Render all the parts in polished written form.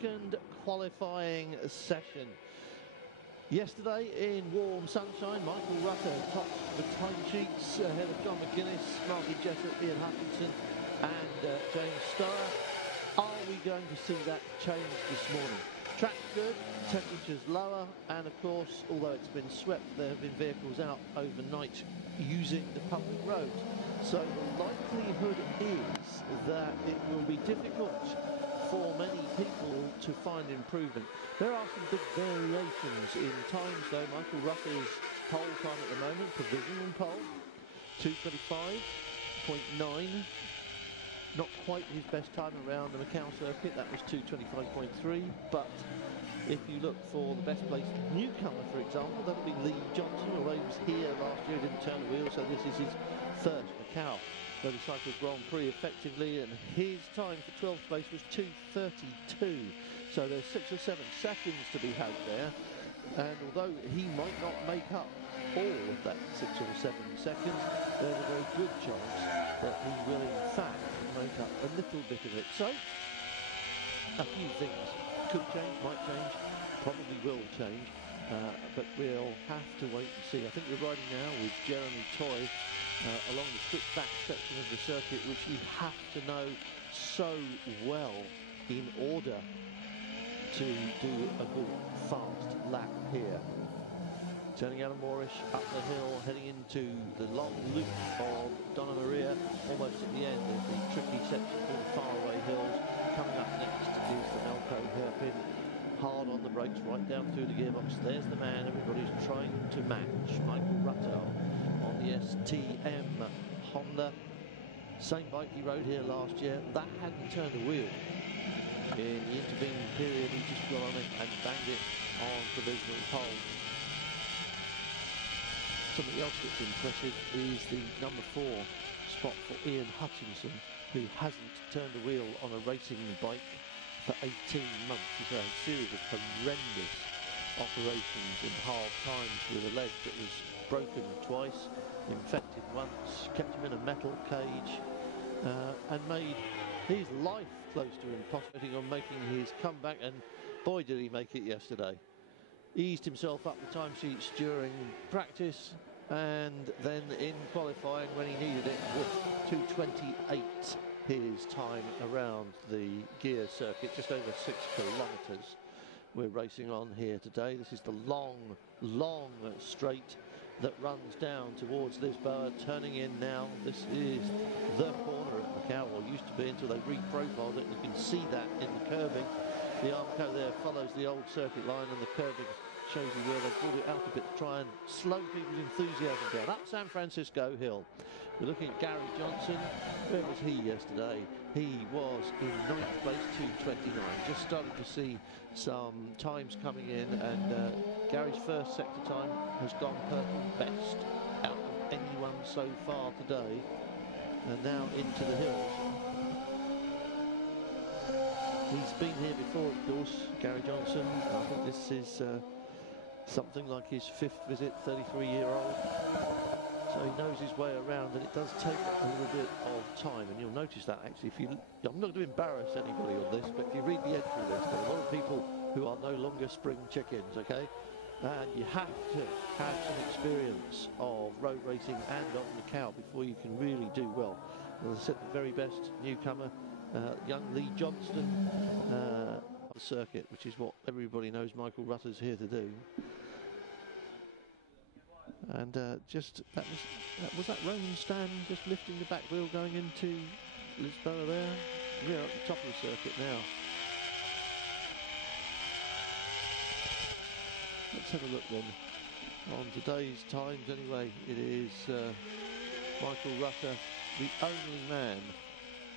second qualifying session. Yesterday in warm sunshine, Michael Rutter topped the timesheets ahead of John McGuinness, Martin Jessup, Ian Hutchinson and James Starr. Are we going to see that change this morning? Track's good, temperature's lower, and of course, although it's been swept, there have been vehicles out overnight using the public roads. So the likelihood is that it will be difficult for many people to find improvement. There are some big variations in times though. Michael Rutter's pole time at the moment, provisional pole, 2:25.9. Not quite his best time around the Macau circuit, that was 2:25.3, but if you look for the best placed newcomer, for example, that'll be Lee Johnson, although he was here last year, he didn't turn the wheel, so this is his first Macau Motorcycle Grand Prix effectively, and his time for 12th place was 2:32, so there's 6 or 7 seconds to be had there, and although he might not make up all of that 6 or 7 seconds, there's a very good chance that he will in fact make up a little bit of it. So a few things could change, might change, probably will change, but we'll have to wait and see. I think we're riding now with Jeremy Toy along the switchback section of the circuit, which you have to know so well in order to do a good fast lap here. Turning out of Moorish, up the hill, heading into the long loop of Donna Maria, almost at the end of the tricky section called the Faraway Hills. Coming up next is the Melco hairpin. Hard on the brakes, right down through the gearbox. There's the man everybody's trying to match, Michael Rutter on the STM Honda. Same bike he rode here last year. That hadn't turned a wheel. In the intervening period, he just got on it and banged it on provisional pole. Something else that's impressive is the number 4 spot for Ian Hutchinson, who hasn't turned a wheel on a racing bike for 18 months. He's had a series of horrendous operations in hard times with a leg that was broken twice, infected once, kept him in a metal cage, and made his life close to impossible on making his comeback, and boy did he make it yesterday. Eased himself up the timesheets during practice, and then in qualifying when he needed it, with 2:28 his time around the Guia circuit, just over 6 kilometres we're racing on here today. This is the long straight that runs down towards Lisboa, turning in now. This is the corner at Macau, or used to be until they reprofiled it. You can see that in the curving. The Armco there follows the old circuit line, and the curving shows you where they brought it out a bit to try and slow people's enthusiasm down. Up San Francisco Hill. We're looking at Gary Johnson. Where was he yesterday? He was in 9th place, 2:29. Just starting to see some times coming in, and Gary's first sector time has gone purple best out of anyone so far today. And now into the hills. He's been here before, of course, Gary Johnson. I think this is something like his 5th visit, 33-year-old. So he knows his way around, and it does take a little bit of time. And you'll notice that actually, if you, I'm not going to embarrass anybody on this, but if you read the entry list, there are a lot of people who are no longer spring chickens, okay? And you have to have some experience of road racing and on Macau before you can really do well. As I said, the very best newcomer, young Lee Johnston, on the circuit, which is what everybody knows Michael Rutter's here to do. And just that was that Roman stand just lifting the back wheel going into Lisboa there. We're at the top of the circuit now. Let's have a look then. On today's times anyway, it is Michael Rutter, the only man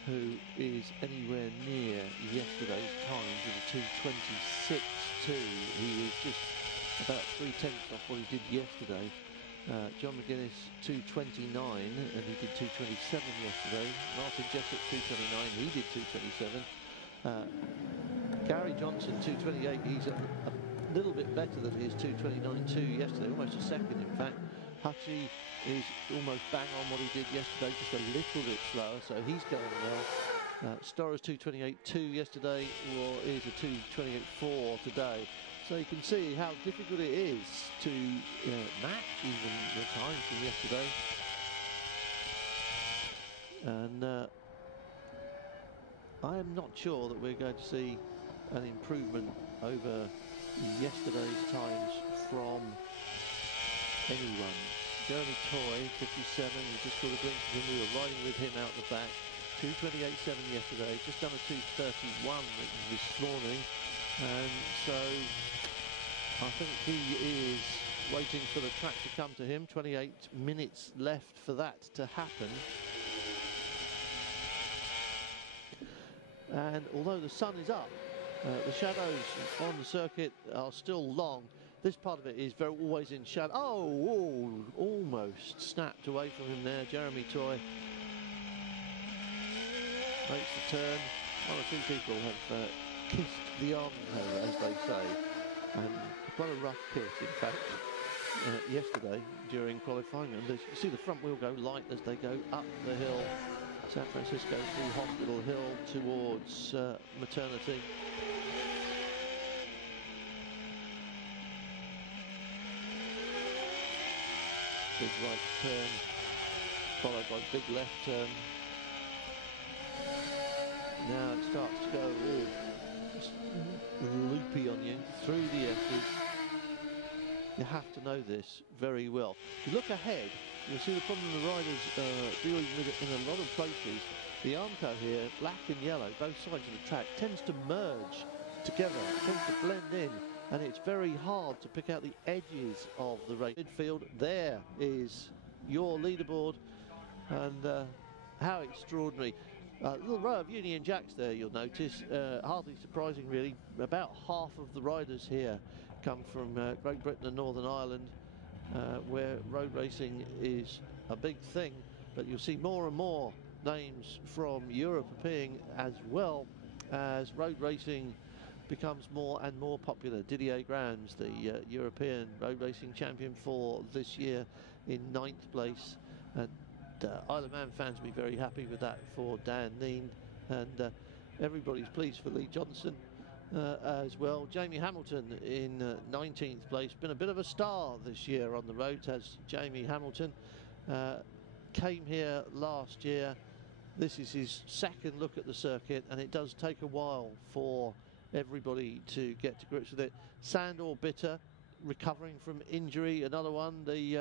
who is anywhere near yesterday's times with a 2:26.2. He is just about 3/10 off what he did yesterday. John McGuinness 2:29, and he did 2:27 yesterday. Martin Jessup 2:29, he did 2:27. Gary Johnson 2:28, he's a little bit better than his 2:29.2 yesterday, almost a second in fact. Hutchie is almost bang on what he did yesterday, just a little bit slower, so he's going well. Storer's 2:28.2 yesterday is a 2:28.4 today. So you can see how difficult it is to match even the times from yesterday. And I am not sure that we're going to see an improvement over yesterday's times from anyone. Jeremy Toy, 57, we just got a glimpse of him. We were riding with him out the back. 2:28.7 yesterday, just done a 2:31 this morning. And so I think he is waiting for the track to come to him. 28 minutes left for that to happen. And although the sun is up, the shadows on the circuit are still long. This part of it is always in shadow. Oh, almost snapped away from him there. Jeremy Toy makes the turn. One or two people have kissed the armhole, as they say, and quite a rough kiss, in fact, yesterday during qualifying. And you see the front wheel go light as they go up the hill, San Francisco through Hospital Hill towards Maternity. Big right turn, followed by big left turn. Now it starts to go all loopy on you through the S's. You have to know this very well. If you look ahead, you'll see the problem the riders dealing with it in a lot of places. The Armco here, black and yellow, both sides of the track, tends to merge together, tends to blend in, and it's very hard to pick out the edges of the race. Midfield, there is your leaderboard, and how extraordinary. Little row of Union Jacks there, you'll notice. Hardly surprising, really. About half of the riders here come from Great Britain and Northern Ireland, where road racing is a big thing. But you'll see more and more names from Europe appearing, as well as road racing becomes more and more popular. Didier Grams, the European road racing champion for this year, in 9th place. And Isle of Man fans will be very happy with that for Dan Neen, and everybody's pleased for Lee Johnson as well. Jamie Hamilton in 19th place, been a bit of a star this year on the roads, as Jamie Hamilton came here last year. This is his second look at the circuit, and it does take a while for everybody to get to grips with it. Sandor Bitter recovering from injury, another one. The